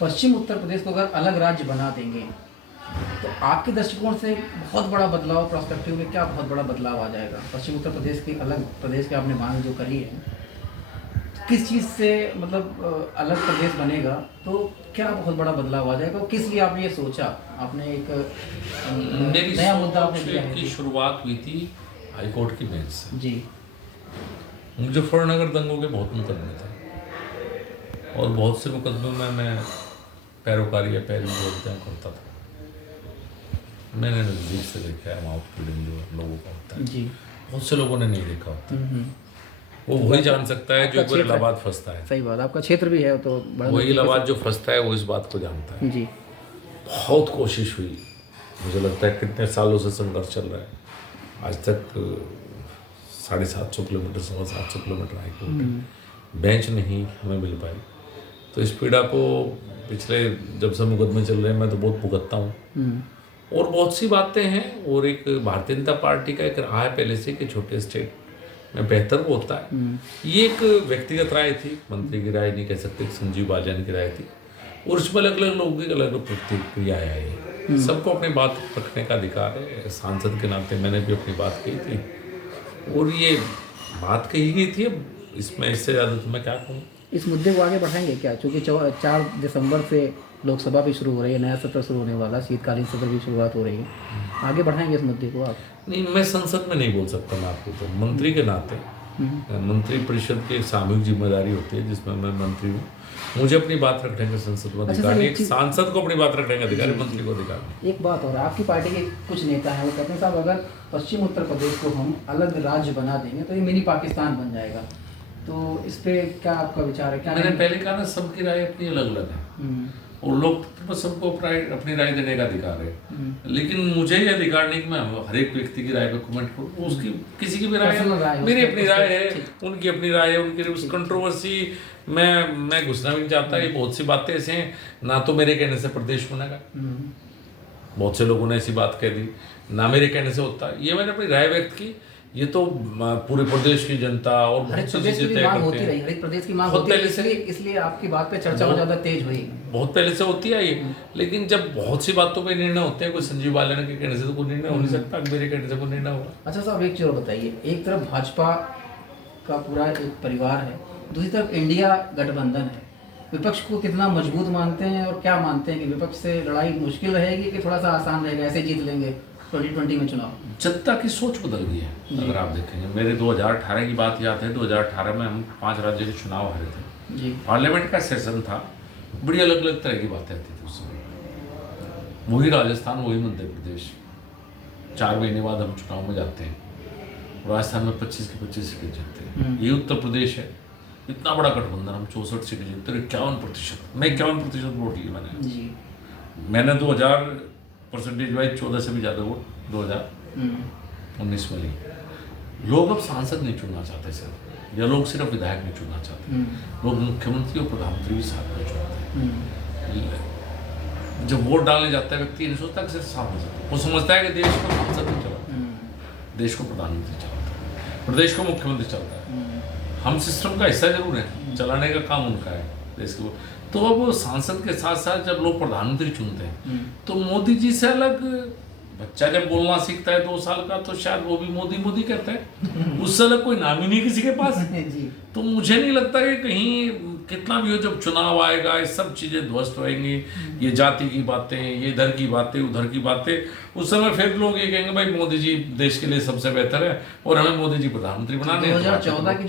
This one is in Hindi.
पश्चिम उत्तर प्रदेश को अगर अलग राज्य बना देंगे तो आपके दृष्टिकोण से बहुत बड़ा बदलाव, प्रोस्पेक्टिव में क्या बहुत बड़ा बदलाव आ जाएगा? पश्चिम उत्तर प्रदेश की अलग प्रदेश की आपने मांग जो करी है, किस चीज़ से मतलब अलग प्रदेश बनेगा तो क्या बहुत बड़ा बदलाव आ जाएगा? और किस लिए आपने ये सोचा? आपने एक मेरी नया मुद्दा आपने सोच लिया है की शुरुआत हुई थी हाईकोर्ट की बेंच से। जी। मुजफ्फरनगर दंगों के बहुत मुकदमे थे और बहुत से मुकदमों में मैं पैरोकारी या पैरवी बोलते हैं करता था। मैंने नज़दीक से देखा है माउथ फीडिंग जो लोगों का होता है जी। बहुत से लोगों ने नहीं देखा होता। वो वही जान सकता है जो एक बार इलाहाबाद फंसता है। सही बात, आपका क्षेत्र भी है तो बड़ा वही इलाहाबाद जो फंसता है वो इस बात को जानता है। जी। बहुत कोशिश हुई, मुझे लगता है कितने सालों से संघर्ष चल रहा है। आज तक 750 किलोमीटर 750 किलोमीटर हाईकोर्ट बेंच नहीं हमें मिल पाई। तो इस पीड़ा को पिछले जब से मुकदमे चल रहे हैं मैं तो बहुत भुगतता हूँ। और बहुत सी बातें हैं और एक भारतीय जनता पार्टी का एक रहा है पहले से कि छोटे स्टेट में बेहतर वो होता है। ये एक व्यक्तिगत राय थी, मंत्री की राय नहीं कह सकते, संजीव बालियान की राय थी और उसमें अलग अलग लोगों की अलग अलग प्रतिक्रियाएं आई। सबको अपनी बात रखने का अधिकार है। सांसद के नाते मैंने भी अपनी बात कही थी और ये बात कही गई थी। अब इसमें इससे ज़्यादा तो मैं क्या कहूँ। इस मुद्दे को आगे बढ़ाएंगे क्या? क्योंकि 4 दिसंबर से लोकसभा भी शुरू हो रही है, नया सत्र शुरू होने वाला, शीतकालीन सत्र की शुरुआत हो रही है, आगे बढ़ाएंगे इस मुद्दे को आप? नहीं, मैं संसद में नहीं बोल सकता मैं आपको, तो मंत्री के नाते मंत्री परिषद की एक सामूहिक जिम्मेदारी होती है जिसमें मैं मंत्री हूँ। मुझे अपनी बात रखने का संसद में अधिकार नहीं, एक सांसद को अपनी बात रखने का अधिकार है, मंत्री को अधिकार नहीं। एक बात और, आपकी पार्टी के कुछ नेता हैं वो कहते हैं साहब अगर पश्चिम उत्तर प्रदेश को हम अलग राज्य बना देंगे तो ये मिनी पाकिस्तान बन जाएगा। तो इस पे क्या आपका विचार है? क्या मैंने पहले कहा ना, सबकी राय अपनी अलग अलग है और लोकतंत्र पर सबको अपनी राय देने का अधिकार है। लेकिन मुझे ये अधिकार नहीं कि मैं हर एक व्यक्ति की राय पे कमेंट करूँ। उसकी किसी की भी राय है, मेरी अपनी राय है, उनकी अपनी राय है, उनकी उस कंट्रोवर्सी मैं घुसना भी नहीं चाहता। ये बहुत सी बातें ऐसे हैं, ना तो मेरे कहने से प्रदेश बनेगा, बहुत से लोगों ने ऐसी बात कह दी, ना मेरे कहने से होता है। ये मैंने अपनी राय व्यक्त की, ये तो पूरे प्रदेश की जनता और हरित प्रदेश की मांग होती रही, हरित प्रदेश की मांग होती रही, इसलिए आपकी बात पे चर्चा ज़्यादा तेज हुई। बहुत पहले से होती है ये, लेकिन जब बहुत सी बातों पे निर्णय होते हैं, कोई संजीव बालियान के कहने से तो कोई निर्णय हो नहीं सकता, मेरे कहने से कोई निर्णय होगा। अच्छा साहब, एक चीज़ बताइए, एक तरफ भाजपा का पूरा एक परिवार है, दूसरी तरफ इंडिया गठबंधन है, विपक्ष को कितना मजबूत मानते हैं और क्या मानते हैं कि विपक्ष से लड़ाई मुश्किल रहेगी कि थोड़ा सा आसान रहेगा, ऐसे जीत लेंगे 2020 में चुनाव? जनता की सोच बदल गई है। अगर आप देखेंगे, मेरे 2018 की बात याद है, 2018 में हम 5 राज्यों के चुनाव हारे थे जी। पार्लियामेंट का सेशन था, बड़ी अलग अलग तरह की बातें आती थी उस समय। वही राजस्थान, वही मध्य प्रदेश, 4 महीने बाद हम चुनाव में जाते हैं, राजस्थान में 25 की 25 सीटें जीतते हैं। ये उत्तर प्रदेश है, इतना बड़ा गठबंधन, हम 64 सीटें जीतते हैं, 51%। मैं 51% वोट लिए मैंने 2000% वाइज 14 से भी ज़्यादा वोट 2019 में ली। लोग अब सांसद नहीं चुनना चाहते सिर्फ, या लोग सिर्फ विधायक नहीं चुनना चाहते, लोग मुख्यमंत्री और प्रधानमंत्री भी साथ में चुनते हैं। जब वोट डालने जाता है व्यक्ति नहीं सोचता कि सिर्फ सांसद, वो समझता है कि देश को सांसद नहीं चलाता, देश को प्रधानमंत्री चलाता है, प्रदेश को मुख्यमंत्री चलता है। हम सिस्टम का हिस्सा जरूर है, चलाने का काम उनका है देश को। तो अब सांसद के साथ साथ जब लोग प्रधानमंत्री चुनते हैं तो मोदी जी से अलग, बच्चा जब बोलना सीखता है 2 साल का तो शायद वो भी मोदी मोदी कहता है, उससे अलग कोई नाम ही नहीं किसी के पास। तो मुझे नहीं लगता कि कहीं कितना भी हो, जब चुनाव आएगा ये सब चीज़ें ध्वस्त होएंगी, ये जाति की बातें, ये इधर की बातें, उधर की बातें, उस समय फिर लोग ये कहेंगे भाई मोदी जी देश के लिए सबसे बेहतर है और हमें मोदी जी प्रधानमंत्री बनाने हैं। 2014 की